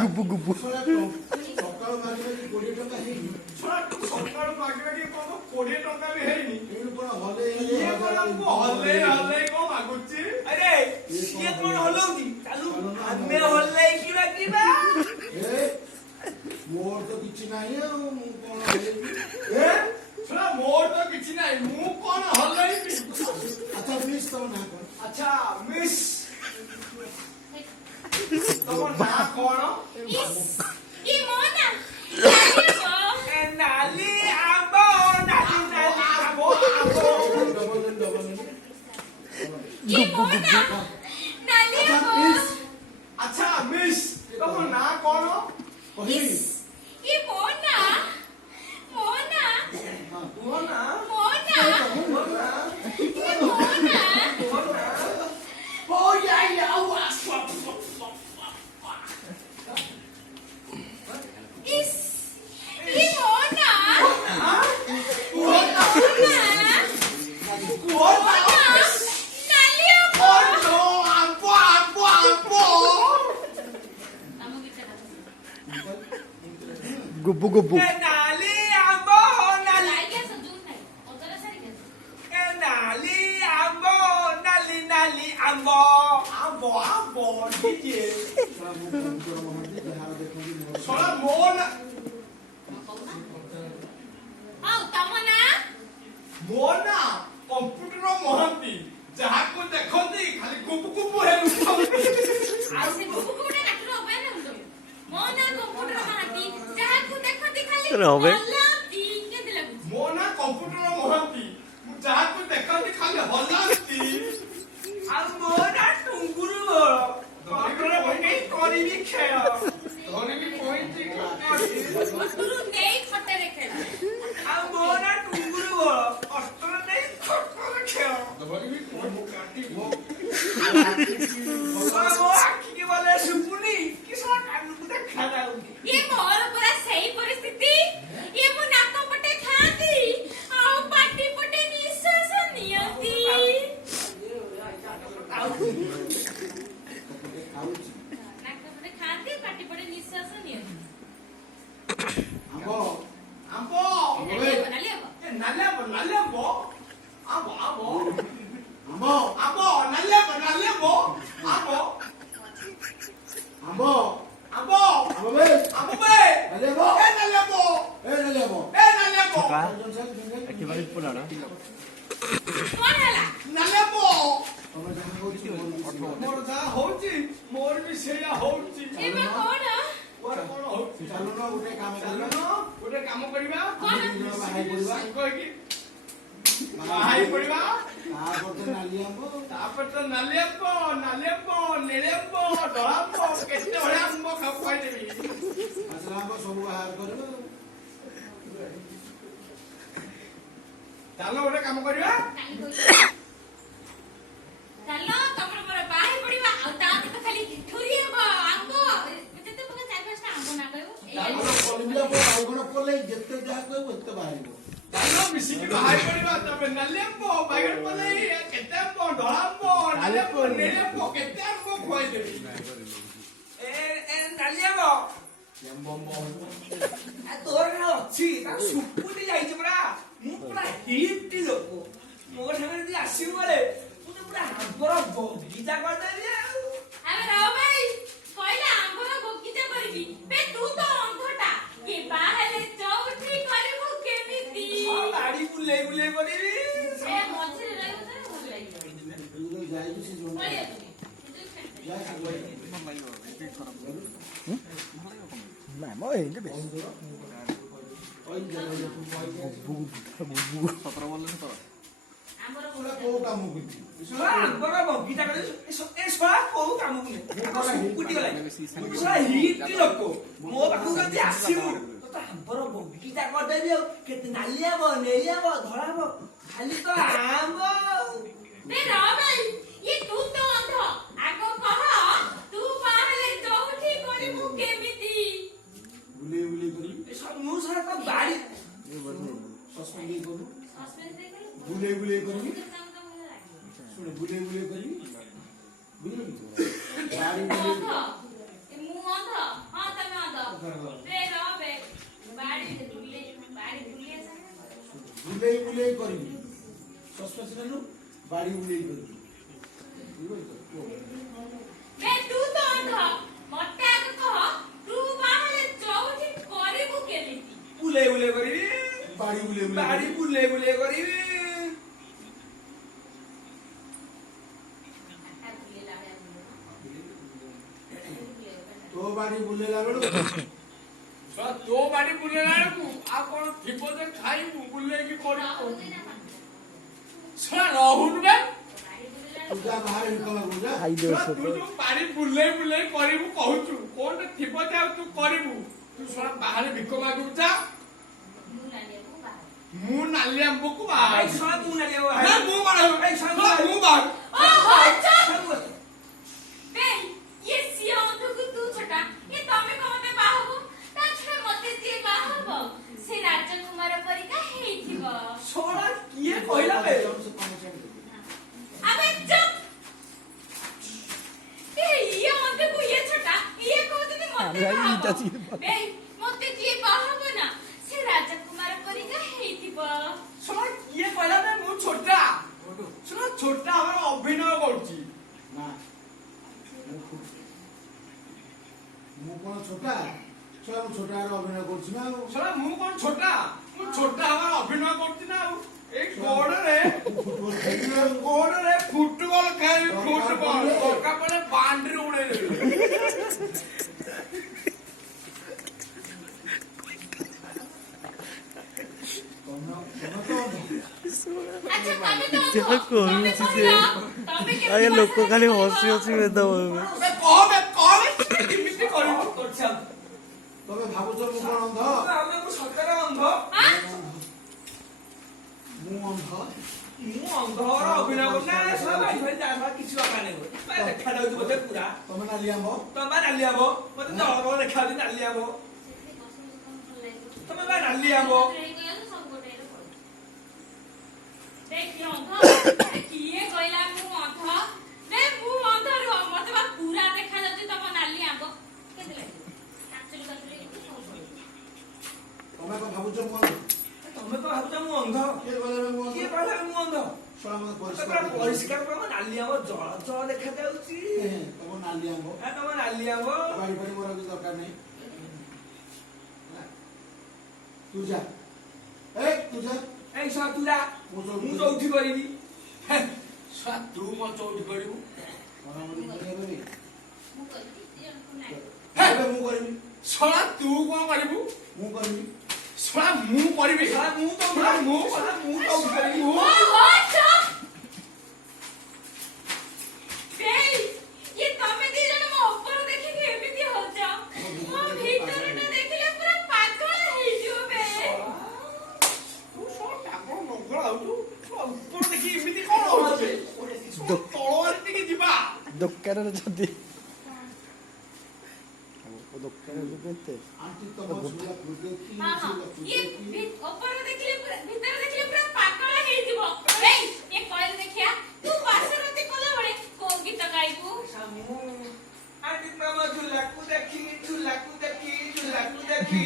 गुब्बू गुब्बू मोर तो किसी नहीं मोर तो किसी नहीं मु कौन हल्ले अच्छा मिस तो ना अच्छा मिस तमो ना कौन ई मोना नाली आंबो नाली आंबो गुब्बू गुब्बू नाली अच्छा मिस तमो ना कौन ई Mona Mona Mona Mona Mona Mona oh yeah yeah Is ई मोना मोना मोना नाली oh no ambo गुब्बू गुब्बू नाली आंबो नाली लाइक है सजून नहीं ओतरा सारी के नाली आंबो नाली नाली आंबो आंबो दीजिए सोना मोन आओ तमना मोना कंप्यूटर महंती जहाँ को देखती खाली गुप गुप है आसे बुकुडे नाटरो होबे ना उंदो मोना कंप्यूटर महाती जहा को देखती खाली होबे हल्लाती के दिला मोना कंप्यूटर महंती जहाँ को देखती खाली हल्लाती আর মোনা টুঙ্গুরু কন্ট্রোল বই করিবি খেয়া ধরিবি পয়েন্ট মতুরু নেই খটে রেখে আর মোনা টুঙ্গুরু অস্ত্র নেই খট্টর খেয়া ধরিবি পয়েন্ট কাটিব বাবা কি বলে সুপুনি কি সব কানুকু দেখা দাও ये मोर पूरा सही परिस्थिति ये मु नाक पटे खाती आओ पाटी पटे निश्वास नियती नाक पटे खाती पाटी पटे निश्वास नियती आंबो आंबो नालिया ए नालेबो नालेबो आंबो आंबो आंबो आंबो नालेबो नालेबो आंबो आंबो आंबो आंबो बे आंबो बे नालेबो ए नालेबो ए नालेबो ए नालेबो एकेबारे पुराना कौन हला नालेबो तमे जहां होची मोर जा होची मोर भी सेया होची ये में कौन मोर कोन होची चालू न उठे काम ଚାଲୁନ करलो ଗୋଟେ କାମ କରିବା बाहाई पड़वा ସାଙ୍ଗ ହେଇକି ବାହାଇ ପଡିବା ता करते नाली आंबो ତାପରେ ତ ନାଲି ଆମ୍ବ ନେଳି ଆମ୍ବ ଧଳା ଆମ୍ବ କେତେ ଭଳିଆ ଆମ୍ବ ଖାଉ କହିଦେବି असला आंबो सब बाहर करलो ଚାଲ ଗୋଟେ କାମ କରିବା चलो तमर मोर बाही पड़ीबा आ ता तो खाली ठुरी आंबो जते पका चार पांचटा आंबो ना गयो चालो कलिमिला पो बाइगण पले जत्ते जा कहबो एते बाहरिबो ଚାଲ ମିଶିକି ବାହାଇ ପଡିବା ତମେ ନାଲି ଆମ୍ବ ବାଇଗଣ ପଲେଇ କେତେ ଆମ୍ବ ଧଳା ଆମ୍ବ ନାଲି ଆମ୍ବ ନେଳି ଆମ୍ବ କେତେ ଆମ୍ବ ଖୁଆଇଦେବି ଏ ନାଲି ଆମ୍ବ ତୋର ନା ଅଛି ତା ସୁପୁଟି ଯାଇଛି ପରା ମୁଁ ପୁରା ହିଟ୍ ଲୋକ ମୋ ସାଙ୍ଗରେ ଯଦି ଆସିବୁ ବେଳେ ମୁଁ ତ ପୁରା ଆମ୍ବର ବଗିଚା କରିଦେବି ଆଉ अबे राव भाई कहला आंबो बगीचा करबी बे तू तो अंधटा के बाहले चौठी करबो केमिति 뭐 이제 배. 구부구부. ସତର ବୋଲ ସତର ଆମର ଶଳା କୋଉ କାମ କରୁଛି ଶଳା ଆମ୍ବର ବଗିଚା କରି ଏ ଶଳା କୋଉ କାମକୁ ନେଇ କୁଟି ଗଲା ଶଳା ହିଟ ଲୋକ ମୋ ପାଖକୁ ଯଦି ଆସିବୁ ତ ଆମ୍ବର ବଗିଚା କରିଦେବି ଆଉ କେତେ ନାଲି ଆମ୍ବ ନେଳି ଆମ୍ବ ଧଳା ଆମ୍ବ ଖାଲି ତ ଆମ୍ବ ବେ ରବି ये तू तो अंध आगो कह तू बाहले जोठी करिबु केमिति ବୁଲେଇ ବୁଲେଇ କରିବି ଏ ଶଳା ମୁଁ ଶଳା ତ ବାଡ଼ି ସସ୍ପେଣ୍ଡ ଦେଇ କରିବି ସସ୍ପେନ୍ସ दे गलो ବୁଲେଇ ବୁଲେଇ କରିବି काम काम होला लागे ଶୁଣ ବୁଲେଇ ବୁଲେଇ କରିବି ବୁଝିଲ କି ଗାଡ଼ି अंध ବୁଲେଇ ए मु अंध हां तमे अंध रे रबे बाड़ी दुले ବୁଲେଇ ବୁଲେଇ କରିବି ସସ୍ପେନ୍ସ ନେଲୁ ବାଡ଼ି ବୁଲେଇ କରିବି बे तू तो अंध मते आगो कह तू बाहले जोठी करिबु केमिति ବୁଲେଇ ବୁଲେଇ କରିବି ବାଡ଼ି ବୁଲେଇ ବାଡ଼ି ବୁଲେଇ ବୁଲେଇ କରିବି ତୋ ବାଡ଼ି ବୁଲେଇଲା ବେଳୁ ଶଳା ତୋ ବାଡ଼ି ବୁଲେଇଲା ବେଳକୁ ଆଉ କଣ ଥିବ ଯେ ଖାଇବୁ ବୁଲେଇକି କରିବୁ ଶଳା ରହୁନୁ ବେ ତୁ ଯା ବାହାରେ ବିକଲା ବୁଝା ଖାଇଦିଅ ଶଳା ତୁ ଯୋଉ ବାଡ଼ି ବୁଲେଇ ବୁଲେଇ କରିବୁ କହୁଛୁ କଣ ଥିବ ଯେ ଆଉ ତୁ କରିବୁ ତୁ ଶଳା ବାହାରେ ଭିକ ମାଗିବୁ ଯା ମୁଁ ନାଲି ଆମ୍ବକୁ ବାହା ଶଳା ମୁଁ ନାଲି ଆମ୍ବ ନା ମୁଁ ବାହା ଶଳା ମୁଁ ବାହା ओ हो चल बे ये सिया अंध को तू छोटा ये तमे कमते बाहबो ता छे मते जे बाहबो से राजकुमार परिका हेइथिबो ଶଳା କିଏ କହିଲା ବେ अबे चुप ए ये अंध को ये छोटा ये कहते थे मते अरे भाई, इटा चीज़ बाहबो बे मते जे बाहबो ना से राजकुमार परिका हेइथिबो ଶଳା କିଏ କହିଲା ବେ ମୁଁ ଛୋଟା ଶଳା ଛୋଟା ଆମର ଅଭିନୟ କରୁଛି ନା ମୁଁ କଣ ଛୋଟା ଛୁଆ ମୁଁ ଛୋଟାରେ ଅଭିନୟ କରୁଛି ନା ଆଉ ଶଳା ମୁଁ କଣ ଛୋଟା ମୁଁ ଛୋଟା ଆମର ଅଭିନୟ କରୁଛି ନା ଆଉ ଏଇ ଗୋଡରେ ଫୁଟବଲ ଖେଳିବି ଆଉ ଗୋଡରେ ଫୁଟବଲ ଖେଳିବି ଫୁଟବଲ ଦରକାର ପଡେ ବାଉଣ୍ଡ୍ରି ଉଡେଇଦେବି अच्छा तमे तो क्या करूँ से? आगे लोक खाली हसी हसी बेदा କେମିତି କରିବୁ କରୁଛି ଆଉ ତମେ ଭାବୁଛ ମୁଁ କଣ ଅନ୍ଧ ଆମେ ମୁଁ ସତରେ ଅନ୍ଧ ମୁଁ ଅନ୍ଧ ମୁଁ ଅନ୍ଧର ଅଭିନୟ କରୁଛି ନା ଶଳା ଭାଇ ଭାଇ ଯାହା କିଛି ଦରକାର ନାହିଁ ଦେଖାଯାଉଛି ବୋଧେ ପୁରା ତମେ ନାଲି ଆମ୍ବ ତମେ ନାଲି ଆମ୍ବ ମତେ ଜଳ ଜଳ ଦେଖାଯାଉଛି ନାଲି ଆମ୍ବ ତମେ ବା ନାଲି ଆମ୍ବ देखियो अंध किए कहला मु अंध बे मु अंध रो मते बा पूरा देखा जाती तम नाली आंबो केते लागे काचली काचली ତମେ କଣ ଭାବୁଛ ମୁଁ ଅନ୍ଧ ତମେ ତ ଭାବୁଛ ମୁଁ ଅନ୍ଧ କିଏ କହିଲା ମୁଁ କିଏ ଅନ୍ଧ କହିଲା ମୁଁ ଅନ୍ଧ ଛୁଆ ମତେ ମତେ ପୁରା ପରିଷ୍କାର ପରିଷ୍କାର ପୁରା ନାଲି ଆମ୍ବ ଜଳ ଜଳ ଦେଖାଯାଉଛି ତମ ନାଲି ଆମ୍ବ ତମ ନାଲି ଆମ୍ବ ବାଡ଼ି ଫାଡ଼ି ମୋର କିଛି ଦରକାର ନାହିଁ ତୁ ଯା ତୁ ଯା ଏଇ ଶଳା ତୁ ଯା ମୁଁ ମୁଁ ଚଉଠି କରିବି ଶଳା ତୁ ମୋ ଚଉଠି କରିବୁ ମରାମରି କରିହେବନି मु कहती ये नाही ଏବେ ମୁଁ କରିବି ଶଳା ତୁ କଣ କରିବୁ ମୁଁ କରିବି ଶଳା ମୁଁ କରିବି ଶଳା ମୁଁ ଚଉଠି କରିବି ओ हो चुप बे ये तमे दी जण मो ऊपर देखि के एमिति हो जा मो भीतर न देखिले पूरा पागल हेइ जो बे ତୁ ଶଳା ପାଗଳ ମଙ୍ଗଳ ଆଉଛୁ ଶଳା ଉପର ଦେଖି ଏମିତି କଣ ହଉଛି ଶଳା ତଳ ଟିକେ ଯିବା ଦୋକାନରେ ଯଦି ଦୋକାନରେ କେତେ ଆଣ୍ଟି ତମ ଝିଅ ଦେଖି हां हां ये ऊपर देखिले पूरा भीतर देखिले पूरा पागल हेइ जीवो ए ये कहल देखिया तू बासरती कोला बळे कोन गीत गाइबू ମୁଁ ଆଜି ତମ ଝୁଲାକୁ ଦେଖି ଝୁଲାକୁ ଦେଖି ଝୁଲାକୁ ଦେଖି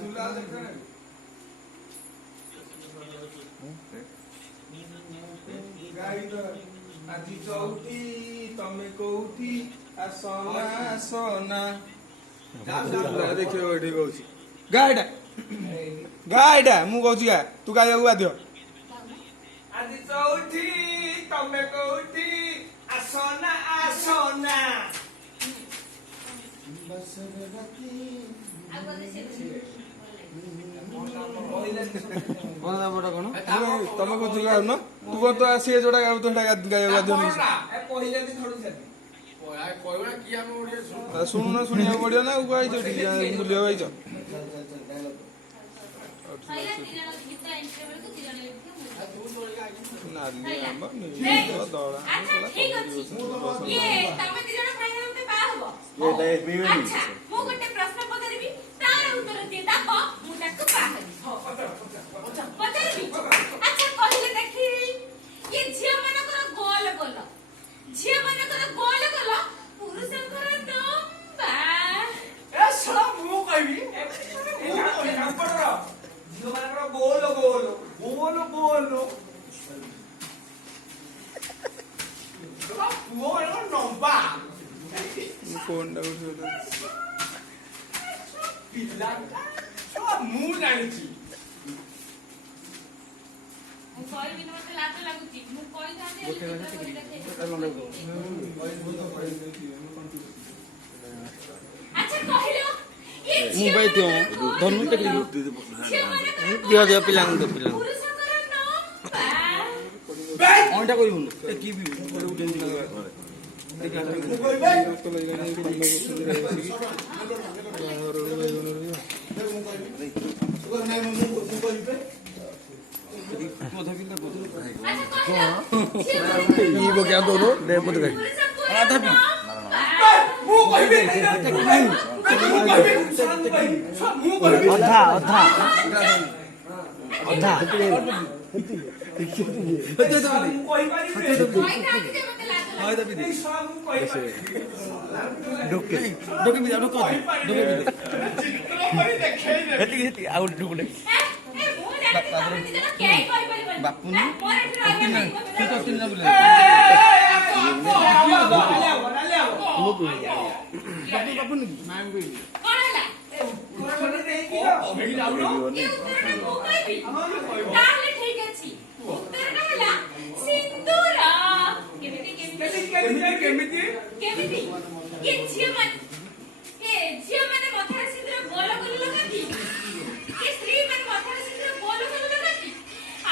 ଝୁଲା ଦେଖ ଆଜି ଚଉଠି ତମେ କୋଉଠି ଆସନା ଆସନା ଦେଖିବ ଏଠି କହୁଛି ଗାଈଟା ମୁଁ କହୁଛି ଗା ତୁ ଗାଇବାକୁ ବାଧ୍ୟ ଆଜି ଚଉଠି ତମେ କୋଉଠି ଆସନା ଆସନା ବସରେ ରାତି କଣ ନାମଟା କଣ ତମେ କହୁଛୁ ଗାଉନ ତୁ କଣ ତ ସିଏ ଯୋଉଟା ଗାଉ ତ ସେଟା ଗାଇବ ଗାଧୁଆ ପହିଲା ଦିନ ଧରୁଛନ୍ତି ଶୁଣୁନ ଶୁଣିବାକୁ ପଡିବ ନା ଆଉ ଆଇଛ ବୁଲିବାକୁ ଆଇଛ ନାଲି ଆମ୍ବ ନୀଳ ଦଳା ଆଚ୍ଛା ମୁଁ ଗୋଟେ ପ୍ରଶ୍ନ ପଚାରିବି ତାର ଉତ୍ତର ଦିଏ ତାପ ମୁଁ ତାକୁ ବାହାରିବି ପଚାରିବି ଆଚ୍ଛା କହିଲେ ଦେଖି ଏ ଝିଅ ମାନଙ୍କର ଗୋଲ ଗୋଲ ଝିଅ ମାନଙ୍କର ଗୋଲ ଗୋଲ ପୁରୁଷଙ୍କର ଲମ୍ବା ଏ ଶଳା ମୁଁ କହିବି ଝିଅ ମାନଙ୍କର ଗୋଲ ଗୋଲ ଗୋଲ ଗୋଲ ପୁଅ ମାନଙ୍କର ଲମ୍ବା ଫୋନଟା ପିଲାଟା ଶଳା ମୁଁ ଜାଣିଛି ମୁଁ କହିବି ନା ମତେ ଲାଜ ଲାଗୁଛି ମୁଁ କହିଥାନ୍ତି ଆଚ୍ଛା କହିଲ ଏ ଝିଅ ଧନୁ ଟେକି ଝିଅ ମାନଙ୍କର ଦିଅ ଦିଅ ପିଲାଙ୍କୁ ପିଲାଙ୍କୁ ପୁରୁଷଙ୍କର ଲମ୍ବା ଅଣ୍ଟା କରିବୁନି କି ବି ଅଧା ଅଧା ଅଧା ବାପୁନି ତାହେଲେ ଠିକ ଅଛି ଉତ୍ତରଟା ହେଲା ସିନ୍ଦୁର କେମିତି କେମିତି କେମିତି ଏ ଝିଅ ମାନେ ମଥାରେ ସିନ୍ଦୁର ଗୋଲ ଗୋଲ ଲଗାନ୍ତି ଏ ସ୍ତ୍ରୀ ମାନେ ମଥାରେ ସିନ୍ଦୁର ଗୋଲ ଗୋଲ ଲଗାନ୍ତି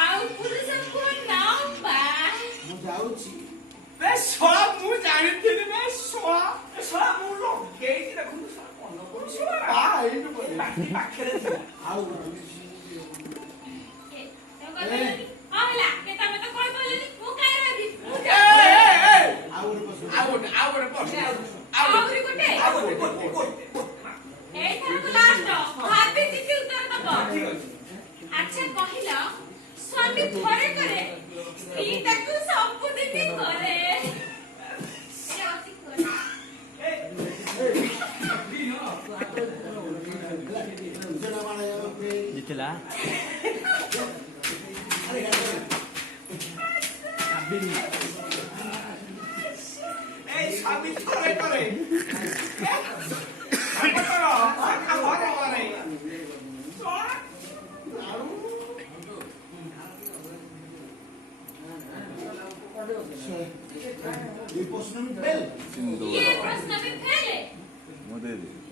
ଆଉ ପୁରୁଷଙ୍କୁ ଲମ୍ବା ମୁଁ ଯାଉଛି ବେ ଶଳା ମୁଁ ଜାଣିଥିଲି ବେ ଶଳା ମୁଁ ଲଗେଇଛି ଦେଖୁନ୍ତୁ ଶଳା ମନ କରୁଛି ପାଖରେ ଥିଲା ଆଉ ହଁ ହେଲା ତମେ ତ କଣ କହିଲନି ମୁଁ କାଇଁ ରହିବି ମୁଁ ଆଉ ଗୋଟେ ପ୍ରଶ୍ନ ଆହୁରି ଗୋଟେ ଏଇଥରକୁ ଲାଷ୍ଟ ଭାବି ଚିଠି ଉତ୍ତର ଦବ ଆଚ୍ଛା କହିଲ ସ୍ୱାମୀ ଥରେ କରେ ସ୍ତ୍ରୀ ତାକୁ ସବୁଦିନ କରେ ଜିତିଲା এই স্বামী করে করে ये प्रश्न में फेल ये प्रश्न में फेल है मोदी